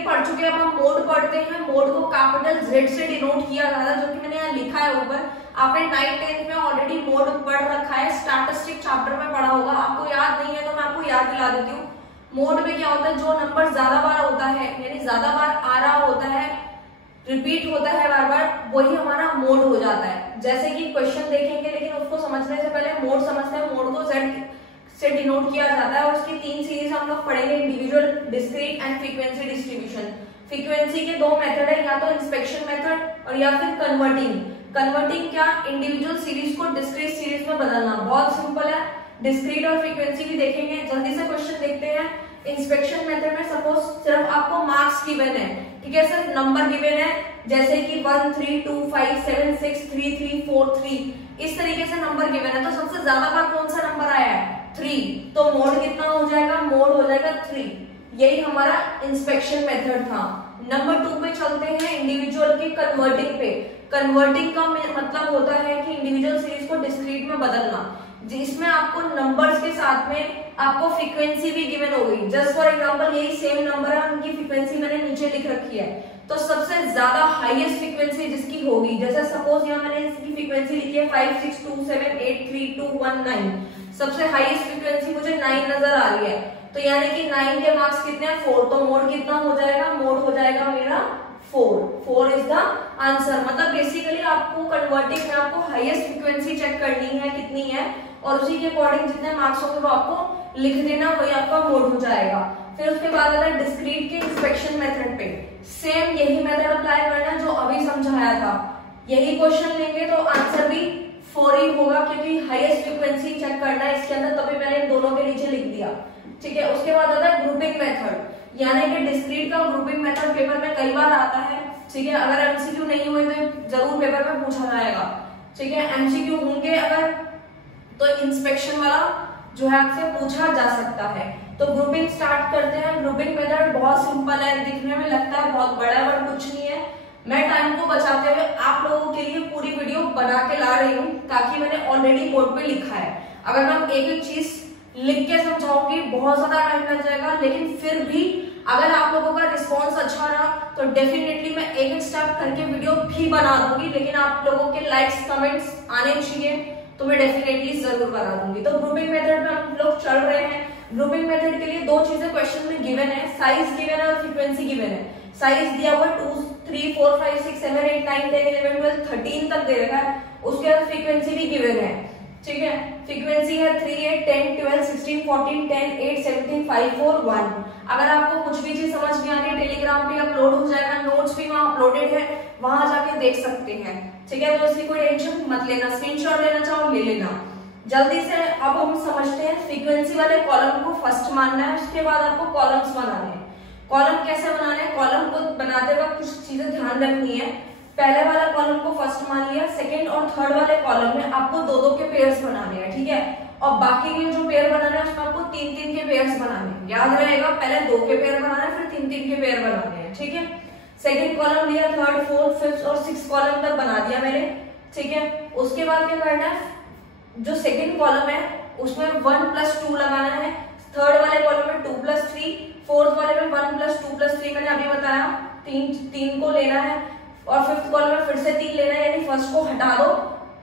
Discrete पढ़ चुके हैं, अब हम मोड पढ़ते हैं। मोड को कैपिटल Z से डिनोट किया जाता है, जो कि मैंने यहाँ लिखा है ऊपर। आपने 9th 10th में ऑलरेडी मोड पढ़ रखा है, स्टैटिस्टिक चैप्टर में पढ़ा होगा। आपको याद नहीं है तो मैं आपको याद दिला देती हूँ। मोड में क्या होता है, जो नंबर ज्यादा बार होता है, यानी ज्यादा बार आ रहा होता है, रिपीट होता है बार बार, वही हमारा मोड हो जाता है। जैसे कि क्वेश्चन देखेंगे, लेकिन उसको समझने से पहले मोड समझते हैं। मोड को Z से डिनोट किया जाता है और उसकी 3 सीरीज हम लोग पढ़ेंगे, individual, discrete and frequency distribution. Frequency के 2 मेथड है, या तो इंस्पेक्शन मेथड और या फिर कन्वर्टिंग। कन्वर्टिंग क्या, इंडिविजुअल सीरीज को डिस्क्रीट सीरीज में बदलना। बहुत सिंपल है। डिस्क्रीट और फ्रीक्वेंसी भी देखेंगे। जल्दी से क्वेश्चन देखते हैं। इंस्पेक्शन मेथड में सपोज सिर्फ आपको मार्क्स गिवन है, ठीक है, सिर्फ नंबर गिवन है, जैसे कि 1 3 2 5 7 6 3 3 4 3, इस तरीके से नंबर गिवन है। तो सबसे ज्यादा बार कौन सा नंबर आया है, 3, तो मोड कितना हो जाएगा, मोड हो जाएगा 3। यही हमारा इंस्पेक्शन मेथड था। नंबर 2 पे चलते हैं, इंडिविजुअल के कन्वर्टिंग पे। कन्वर्टिंग का मतलब होता है कि इंडिविजुअल सीरीज को डिस्क्रीट में बदलना, जिसमें आपको नंबर्स के साथ में आपको फ्रीक्वेंसी भी गिवन हो गई। जस्ट फॉर एग्जांपल यही सेम नंबर है, उनकी फ्रीक्वेंसी मैंने नीचे लिख रखी है। तो सबसे ज्यादा हाईएस्ट फ्रीक्वेंसी जिसकी होगी, जैसे सपोज यहाँ मैंने इसकी फ्रीक्वेंसी लिखी है 5 6 2 7 8 3 2 1 9, सबसे हाईएस्ट फ्रीक्वेंसी मुझे 9 नजर आ रही है। तो यानी कि 9 के मार्क्स कितने हैं, 4, तो मोड कितना हो जाएगा, मोड हो जाएगा मेरा 4 इज द आंसर। मतलब बेसिकली आपको कन्वर्टिंग में आपको हाईएस्ट फ्रीक्वेंसी चेक करनी है कितनी है, और उसी के अकॉर्डिंग जितने मार्क्स होंगे वो आपको लिख देना, वही आपका मोड हो जाएगा। फिर उसके बाद आता है डिस्क्रीट के इंस्पेक्शन मेथड पे। सेम यही मेथड अप्लाई करना जो अभी समझाया था। यही क्वेश्चन लेंगे तो आंसर भी 4 ही होगा, क्योंकि हाईएस्ट फ्रीक्वेंसी चेक करना है इसके अंदर, तभी मैंने इन दोनों के नीचे लिख दिया, ठीक है। उसके बाद आता है ग्रुपिंग मेथड, यानी कि डिस्क्रीट का ग्रुपिंग मेथड पेपर में कई बार आता है, ठीक है। अगर एमसीक्यू नहीं हुए तो जरूर पेपर में पूछा जाएगा, ठीक है। एमसीक्यू होंगे अगर तो इंस्पेक्शन वाला जो है आपसे पूछा जा सकता है। तो ग्रुपिंग स्टार्ट करते हैं। ग्रुपिंग मेथड बहुत सिंपल है, दिखने में लगता है बहुत बड़ा, बट कुछ नहीं है। मैं टाइम को बचाते हुए आप लोगों के लिए पूरी वीडियो बना के ला रही हूँ, ताकि मैंने ऑलरेडी बोर्ड पे लिखा है। अगर मैं एक एक चीज लिख के समझाऊंगी बहुत ज्यादा टाइम लग जाएगा, लेकिन फिर भी अगर आप लोगों का रिस्पॉन्स अच्छा रहा तो डेफिनेटली मैं एक एक स्टेप करके वीडियो भी बना दूंगी। लेकिन आप लोगों के लाइक्स कमेंट्स आने चाहिए, तो मैं डेफिनेटली जरूर बना दूंगी। तो ग्रुपिंग मेथड में हम लोग चल रहे हैं। ग्रुपिंग मेथड के लिए 2 चीजें क्वेश्चन में गिवन है, साइज गिवन है और फ्रीक्वेंसी गिवन है। साइज दिया हुआ 2 3 4 5 6 7 8 9 10 11 12 13 तक दे रखा है। उसके बाद फ्रीक्वेंसी भी गिवन है, ठीक है। फ्रीक्वेंसी है 3 8 10 12 16 14 10 8 17 5 4 1। अगर आपको कुछ भी चीज समझ नहीं आ रही, टेलीग्राम पे अपलोड हो जाएगा, नोट्स भी वहां अपलोडेड है, वहां जाके देख सकते हैं, ठीक है। तो इसकी कोई टेंशन मत लेना, स्क्रीनशॉट लेना चाहो ले लेना। जल्दी से अब हम समझते हैं। फ्रीक्वेंसी वाले कॉलम को फर्स्ट मानना है, उसके बाद आपको कॉलम्स बनाने हैं। कॉलम कैसे बनाने हैं, कॉलम को बनाते वक्त कुछ चीजें ध्यान रखनी है। पहले वाला कॉलम को फर्स्ट मान लिया, सेकंड और थर्ड वाले कॉलम में आपको 2-2 के पेयर्स बनाने हैं, ठीक है। और बाकी के जो पेयर बनाने हैं उसमें आपको 3-3 के पेयर्स बनाने हैं। याद रहेगा, पहले 2 के पेयर बनाने हैं, फिर 3-3 के पेयर बनाने हैं, ठीक है। सेकंड कॉलम लिया, थर्ड फोर्थ फिफ्थ और 6 कॉलम तक बना दिया मैंने, ठीक है। उसके बाद क्या करना है, जो सेकंड कॉलम है उसमें 1 + 2 लगाना है, थर्ड वाले कॉलम में 2 + 3, फोर्थ वाले में 1 + 2 + 3 मैंने अभी बताया, 3 को लेना है। और फिफ्थ कॉलम में फिर से 3 लेना है, यानी फर्स्ट को हटा दो,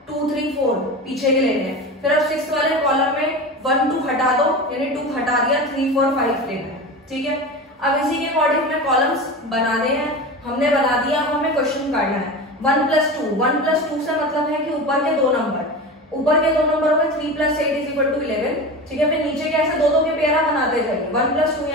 2 3 4 पीछे के लेने हैं। फिर अब सिक्स्थ वाले कॉलम में 1 2 हटा दो, यानी 2 हटा दिया, 3 4 5 लेना है, ठीक है। अब इसी के अकॉर्डिंग में कॉलम्स बनाने हैं, हमने बना दिया। अब हमें क्वेश्चन काटना है। 1 + 2, 1 + 2 से मतलब है कि ऊपर के 2 नंबर, ऊपर के 2 नंबर हो गए 3 + 8 = 11, ठीक है। फिर नीचे के ऐसे 2-2 के पेयरा बनाते जाइए। 1 + 2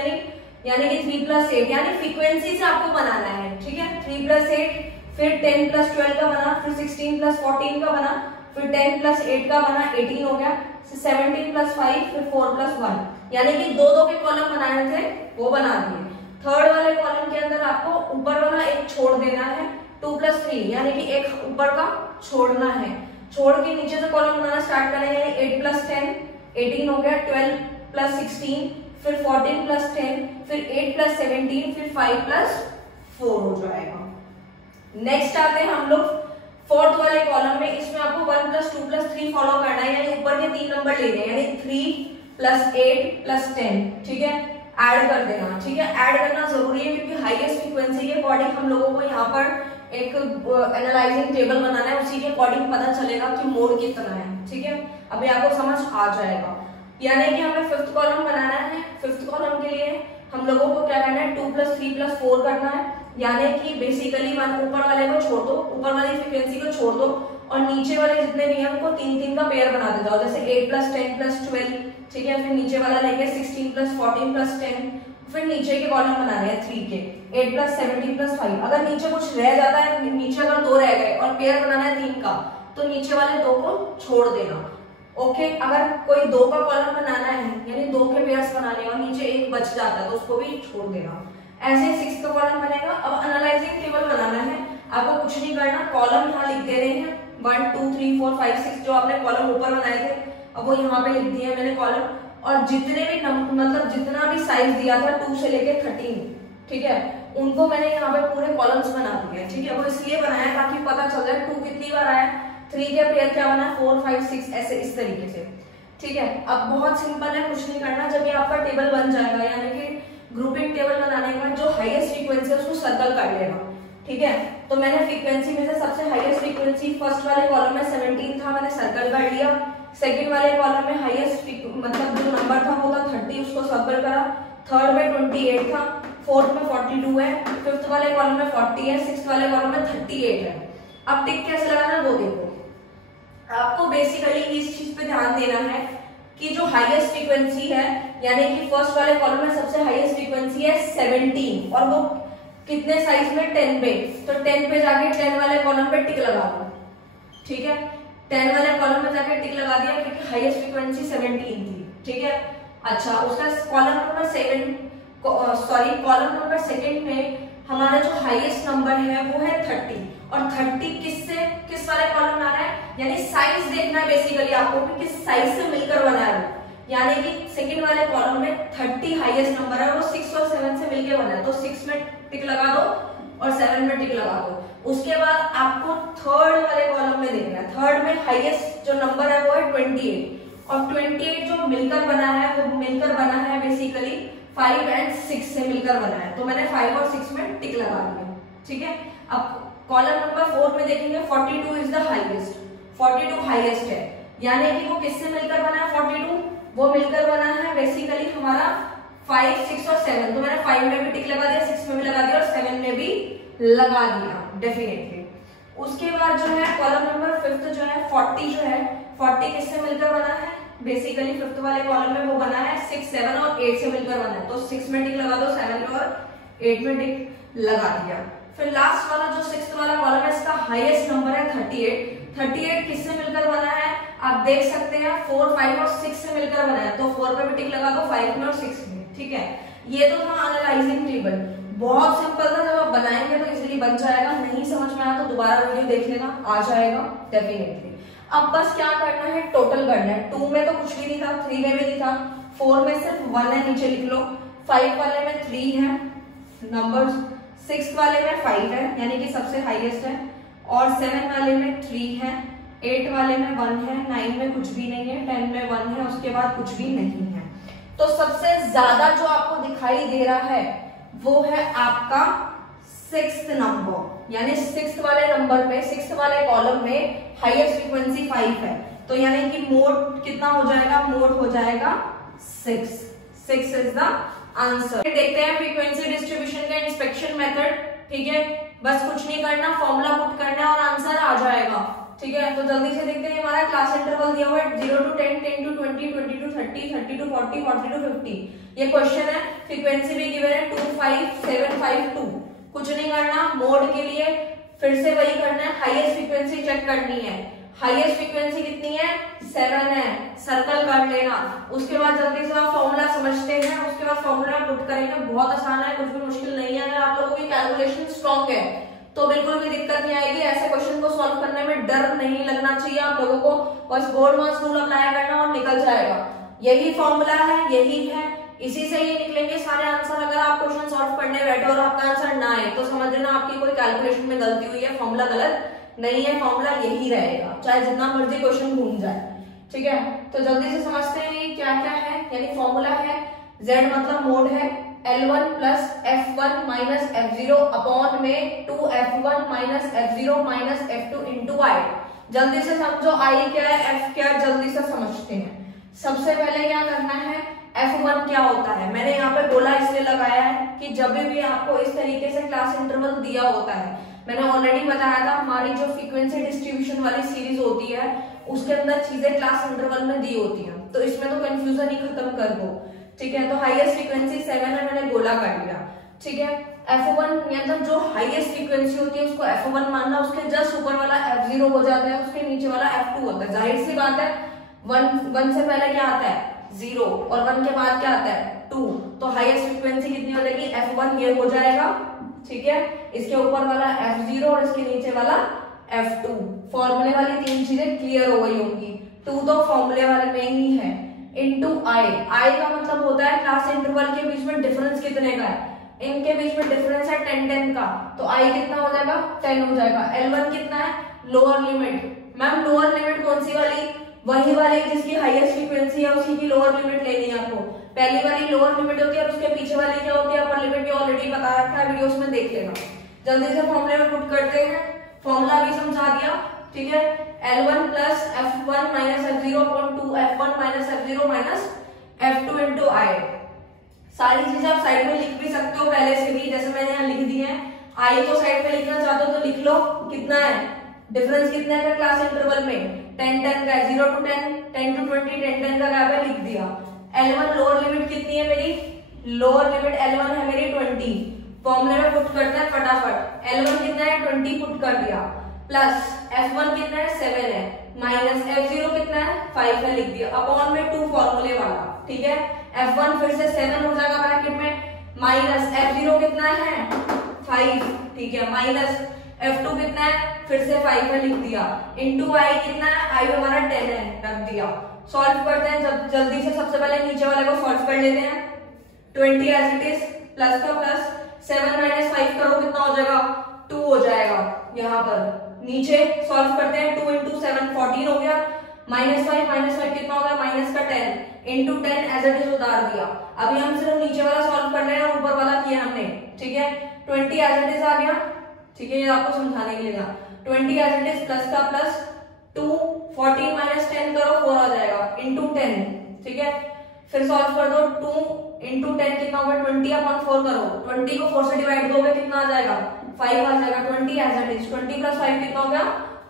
यानी कि 3 + 8, यानी फ्रीक्वेंसी से आपको बनाना है, ठीक है। 3 + 8, फिर 10 + 12 का बना, फिर 16 + 14 का बना, फिर 10 + 8 का बना, 18 हो गया, 17 + 5, फिर 4 + 1, यानी कि 2-2 के कॉलम बनाने थे वो बना दिए। थर्ड वाले कॉलम के अंदर आपको ऊपर वाला एक छोड़ देना है, 2 + 3, यानी कि एक ऊपर का छोड़ना है। छोड़ के नीचे से कॉलम बनाना स्टार्ट करेंगे, 8 + 10, 18 हो गया, 12 + 16, फिर 14 + 10, फिर 8 + 17, फिर 5 + 4 हो जाएगा। नेक्स्ट आते हैं हम लोग फोर्थ वाले कॉलम में। इसमें आपको 1 + 2 + 3 फॉलो करना है, यानी ऊपर के 3 नंबर लेने हैं, यानी 3 + 8 + 10, ठीक है। ऐड कर देना, ठीक है। ऐड करना जरूरी है क्योंकि हाईएस्ट हम लोगों को यहाँ पर एक एनालाइजिंग टेबल बनाना है, उसी के अकॉर्डिंग पता चलेगा कि मोड कितना है। ठीक है, अभी आपको समझ आ जाएगा। यानी कि हमें फिफ्थ कॉलम बनाना है। फिफ्थ कॉलम के लिए हम लोगों को क्या करना है, 2 + 3 + 4 करना है। यानी कि बेसिकली ऊपर वाले को छोड़ दो, ऊपर वाली फ्रीक्वेंसी को छोड़ दो और नीचे वाले जितने भी हैं उनको 3-3 का पेयर बना दे जाओ, जैसे 8 + 10 + 12। ठीक है, फिर नीचे वाला लेंगे 16 + 14 + 10, फिर नीचे के कॉलम बनाने हैं 3 के, 8 + 17 + 5। अगर नीचे कुछ रह जाता है, नीचे अगर 2 रह गए और पेयर बनाना है 3 का, तो नीचे वाले 2 को छोड़ देना। ओके, अगर कोई 2 का कॉलम बनाना है यानी 2 के पेयर्स बनाने और नीचे 1 बच जाता है तो उसको भी छोड़ देना। ऐसे 6 का कॉलम बनेगा। अब एनालाइजिंग टेबल बनाना है, आपको कुछ नहीं करना, कॉलम यहाँ लिख दे रहे हैं 1 2 3 4 5 6, जो आपने कॉलम ऊपर बनाए थे अब वो यहाँ पे लिख दिए है मैंने कॉलम, और जितने भी मतलब जितना भी साइज दिया था 2 से लेके 13, ठीक है, उनको मैंने यहाँ पे पूरे कॉलम्स बना दिए। ठीक है, वो इसलिए बनाया ताकि पता चल जाए 2 कितनी बार आया, 3 के पेयर क्या बना, 4 5 6, ऐसे इस तरीके से। ठीक है, अब बहुत सिंपल है, कुछ नहीं करना। जब ये आपका टेबल बन जाएगा यानी कि ग्रुपिंग टेबल बनाने के बाद जो हाईएस्ट फ्रीक्वेंसी है उसको सर्कल कर लेना। ठीक है, तो मैंने फ्रीक्वेंसी में से सबसे हाईएस्ट फ्रीक्वेंसी फर्स्ट वाले कॉलम में 17 था, मैंने सर्कल कर लिया। सेकंड वाले कॉलम में हाईएस्ट मतलब जो नंबर था वो था 30, उसको सर्कल करा। थर्ड में 28 था, फोर्थ में 42 है, फिफ्थ वाले कॉलम में 40 है, सिक्स्थ वाले कॉलम में 38 है। अब टिक कैसे लगाना है वो देखो। आपको बेसिकली इस चीज पे ध्यान देना है कि जो हाईएस्ट फ्रीक्वेंसी है यानी कि फर्स्ट वाले कॉलम में सबसे हाईएस्ट फ्रीक्वेंसी है 17 और वो कितने साइज में, 10 पे, तो 10 पे जाके 10 वाले कॉलम पे टिक लगा दो। ठीक है, 10 वाले कॉलम में जाके टिक लगा दिया क्योंकि हाईएस्ट फ्रीक्वेंसी 17 थी। ठीक है, अच्छा, उसका कॉलम नंबर सेकंड में हमारा जो हाईएस्ट नंबर है वो है 30, और 30 किस वाले कॉलम में आ रहा है, यानी साइज देखना है बेसिकली आपको कि किस साइज से मिलकर बना है। यानी कि सेकंड वाले कॉलम में 30 हाईएस्ट नंबर है, वो 6 और 7 से मिलकर बना है, तो 6 में टिक लगा दो और 7 में टिक लगा दो। उसके बाद आपको थर्ड वाले कॉलम में देखना है, थर्ड में हाईएस्ट जो नंबर है वो है 28, और 28 जो मिलकर बना है वो मिलकर बना है बेसिकली 5 और 6 से मिलकर बना है, तो मैंने 5 और 6 में टिक लगा दिया। ठीक है, अब कॉलम नंबर 4 में देखेंगे 42 इज द हाईएस्ट, 42 हाईएस्ट है, यानी कि वो किससे मिलकर बना है 42, वो मिलकर बना है बेसिकली हमारा 5 6 और 7, तो मैंने 5 में भी टिक लगा दिया, 6 में भी लगा दिया और 7 में भी लगा दिया डेफिनेटली। उसके बाद जो है कॉलम नंबर 5 जो है 40 जो है, 40 किससे मिलकर बना है, बेसिकली फिफ्थ वाले कॉलम में वो बना है 6 7 और 8 से मिलकर बना है, तो 6 में टिक लगा दो, 7 में और 8 में टिक लगा दिया। फिर लास्ट वाला जो सिक्स्थ वाला कॉलम है इसका हाईएस्ट नंबर है 38, 38 किससे मिलकर बना है आप देख सकते हैं 4 5 और 6 से मिलकर बना है, तो 4 पे भी टिक लगा दो, 5 में और 6 में। ठीक है, ये तो था एनालाइजिंग टेबल, बहुत सिंपल था, जब आप बनाएंगे तो इजीली बन जाएगा। नहीं समझ में आया तो दोबारा वीडियो देख लेना, आ जाएगा डेफिनेटली। अब बस क्या करना है, टोटल करना है। 2 में तो कुछ भी नहीं था, 3 में भी नहीं था, 4 में सिर्फ 1 है, नीचे लिख लो, 5 वाले में 3 है नंबर्स, 6 वाले में 5 है यानी कि सबसे हाईएस्ट है, और 7 वाले में 3 है, 8 वाले में 1 है, 9 में कुछ भी नहीं है, 10 में 1 है, उसके बाद कुछ भी नहीं है। तो सबसे ज्यादा जो आपको दिखाई दे रहा है वो है आपका 6th नंबर, यानी 6th वाले नंबर पे 6th वाले कॉलम में हाईएस्ट फ्रीक्वेंसी 5 है, तो यानी कि मोड कितना हो जाएगा, मोड हो जाएगा 6 इज द आंसर। देखते हैं फ्रीक्वेंसी डिस्ट्रीब्यूशन का इंस्पेक्शन मेथड। ठीक है, बस कुछ नहीं करना, फॉर्मूला पुट करना और आंसर आ जाएगा। ठीक है, तो जल्दी से देखते हैं। हमारा क्लास इंटरवल दिया हुआ है 0 to 10, 10 to 20, 20 to 30, 30 to 40, 40 to 50। ये क्वेश्चन है, फ्रीक्वेंसी भी गिवन है 2 5 7 5 2। कुछ नहीं करना, मोड के लिए फिर से वही करना है, हाईएस्ट फ्रीक्वेंसी चेक करनी है। हाईएस्ट फ्रीक्वेंसी कितनी है, 7 है, सर्कल कर लेना। उसके बाद जल्दी से आप फॉर्मूला समझते हैं, उसके बाद फॉर्मूला पुट करेंगे, बहुत आसान है, कुछ भी मुश्किल नहीं है। अगर आप लोगों की कैलकुलेशन स्ट्रॉन्ग है तो बिल्कुल भी दिक्कत नहीं आएगी। ऐसे क्वेश्चन को सॉल्व करने में डर नहीं लगना चाहिए आप लोगों को, बस बोर्ड मास रूल अप्लाई करना और निकल जाएगा। यही फॉर्मूला है, यही है, इसी से ही निकलेंगे सारे आंसर। अगर आप क्वेश्चन सॉल्व करने बैठे और आपका आंसर ना आए तो समझ लेना आपकी कोई कैलकुलेशन में गलती हुई है, फॉर्मूला गलत नहीं है, फॉर्मूला यही रहेगा, चाहे जितना मर्जी क्वेश्चन घूम जाए। ठीक है, तो जल्दी से समझते हैं क्या क्या है। यानी फॉर्मूला है, Z मतलब मोड है, L1 plus F1 minus F0 upon में 2F1 minus F0 minus F2 into I। जल्दी से समझो I क्या है, F क्या है, जल्दी से समझते हैं। सबसे पहले क्या करना है, F1 क्या होता है, मैंने यहाँ पे बोला इसलिए लगाया है कि जब भी आपको इस तरीके से क्लास इंटरवल दिया होता है, मैंने ऑलरेडी बताया था हमारी जो फ्रीक्वेंसी डिस्ट्रीब्यूशन वाली सीरीज होती है उसके अंदर चीजें क्लास इंटरवल में दी होती हैं, तो इसमें तो कंफ्यूजन ही खत्म कर दो। ठीक है, तो हाईएस्ट फ्रीक्वेंसी 7 है, मैंने गोला कर लिया। ठीक है, F1 मतलब जो हाईएस्ट फ्रीक्वेंसी होती है उसको F1 मानना, उसके जस्ट ऊपर वाला F0 हो जाता है, उसके नीचे वाला F2 होता है। जाहिर सी बात है 1 से पहले क्या आता है 0 और 1 के बाद क्या आता है 2, तो हाईएस्ट फ्रीक्वेंसी कितनी हो जाएगी F1 ये हो जाएगा। ठीक है, इसके ऊपर वाला F0 और इसके नीचे वाला F2। फॉर्मूले वाली तीन चीजें क्लियर हो गई होंगी। 2 तो फॉर्मूले वाले में ही है, इंटू I। I का मतलब होता है क्लास इंटरवल के बीच में डिफरेंस कितने का है, इनके बीच में डिफरेंस है 10 का, तो I कितना हो जाएगा 10 हो जाएगा। L1 कितना है, lower limit. Ma'am lower limit कौन सी वाली, वही वाली जिसकी हाईएस्ट फ्रीक्वेंसी है उसी की लोअर लिमिट लेनी है आपको। पहली वाली लोअर लिमिट होती है और उसके पीछे वाली क्या होती है अपर लिमिट, भी ऑलरेडी बता रखा है वीडियोस में, देख लेना। जल्दी से फॉर्मूले में पुट करते हैं, फॉर्मूला भी समझा दिया। ठीक है, L1 plus F1 minus F0 upon 2F1 minus F0 minus F2 into I। सारी चीजें आप साइड में लिख भी सकते हो पहले से भी, जैसे मैंने यहाँ लिख दी है। I को साइड में लिखना चाहते हो तो लिख लो, कितना है डिफरेंस, कितना है क्लास इंटरवल में 10 का है, 0 to 10, 10 to 20, 10 का गैप है, लिख दिया। L1 लोअर लिमिट कितनी है मेरी, लोअर लिमिट L1 है मेरी 20। फॉर्मूले में पुट करते हैं फटाफट, L1 कितना है 20 पुट कर दिया, प्लस F1 कितना है 7 है, माइनस F0 कितना है 5 है, लिख दिया, अपॉन में 2 फॉर्मूले वाला। ठीक है, F1 फिर से 7 हो जाएगा ब्रैकेट में, माइनस F0 कितना है 5। ठीक है, माइनस F2 कितना है फिर से 5 है, लिख दिया, इंटू I कितना है, I हमारा 10 है, रख दिया। सॉल्व करते हैं जल्दी से, सबसे पहले नीचे वाले को सॉल्व कर लेते हैं। 20 एज इट इज, प्लस का प्लस, 7 माइनस 5 करो कितना हो जाएगा 2 हो जाएगा। यहाँ पर नीचे सॉल्व करते हैं, 2 इंटू 7 14 हो गया, माइनस 5 कितना होगा माइनस का 10 इंटू 10 एज इट इज उतार दिया। अभी हम सिर्फ नीचे वाला सॉल्व कर रहे हैं और ऊपर वाला किया हमने। ठीक है, 20 एज इट इज आ गया। ठीक है, ये आपको समझाने के लिए था। 20 एज इट इज, प्लस का प्लस, 2 14 माइनस 10 करो 4 आ जाएगा, इंटू 10। ठीक है, फिर सॉल्व कर दो, 2 इंटू 10 कितना होगा 20 अपॉन 4 करो, 20 को 4 से डिवाइड दोगे कितना आ जाएगा 5 आ जाएगा। 20 एज इट इज, 20 प्लस 5 कितना हो गया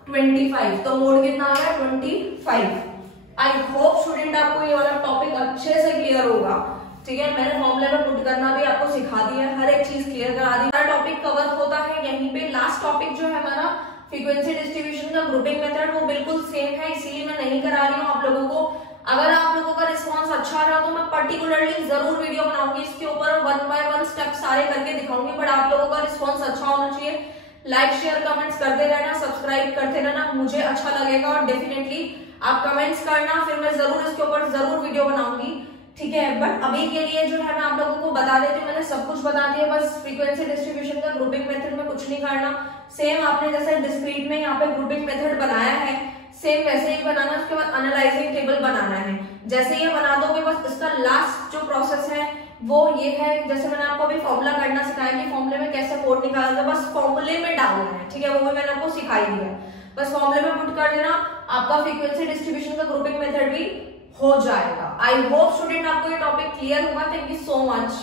25, तो मोड कितना आ गया 25। आई होप स्टूडेंट आपको ये वाला टॉपिक अच्छे से क्लियर होगा। ठीक है, मैंने फॉर्मूले में पुट करना भी आपको सिखा दिया, हर एक चीज क्लियर करा दी। हर टॉपिक कवर होता है यहीं पे। लास्ट टॉपिक जो है हमारा फ्रीक्वेंसी डिस्ट्रीब्यूशन का ग्रुपिंग मेथड, वो बिल्कुल सेम है, इसीलिए मैं नहीं करा रही हूँ आप लोगों को। अगर आप लोगों का रिस्पांस अच्छा रहा तो मैं पर्टिकुलरली जरूर वीडियो बनाऊंगी इसके ऊपर, 1 बाय 1 स्टेप सारे करके दिखाऊंगी, बट आप लोगों का रिस्पांस अच्छा होना चाहिए। लाइक शेयर कमेंट्स करते रहना, सब्सक्राइब करते रहना, मुझे अच्छा लगेगा और डेफिनेटली आप कमेंट्स करना, फिर मैं जरूर इसके ऊपर जरूर वीडियो बनाऊंगी। ठीक है, बट अभी के लिए जो है मैं आप लोगों को बता देती हूँ, मैंने सब कुछ बता दिया, बस फ्रीक्वेंसी डिस्ट्रीब्यूशन का ग्रुपिंग मेथड में कुछ नहीं करना। सेम आपने जैसे डिस्क्रीट में यहाँ पे ग्रुपिंग मेथड बनाया है, सेम वैसे ही बनाना। उसके बाद एनालाइजिंग टेबल बनाना है। जैसे ये बना दोगे, बस इसका लास्ट जो प्रोसेस है वो ये है, जैसे मैंने आपको अभी फॉर्मूला करना सिखाया कि फॉर्मूले में कैसे कोड निकालना है, बस फॉर्मूले में डालना है। ठीक है, वो भी मैंने आपको सिखाई दिया, बस फॉर्मूले में पुट कर देना, आपका फ्रीक्वेंसी डिस्ट्रीब्यूशन का ग्रुपिंग मेथड भी हो जाएगा। आई होप स्टूडेंट आपको ये टॉपिक क्लियर होगा। Thank you so much.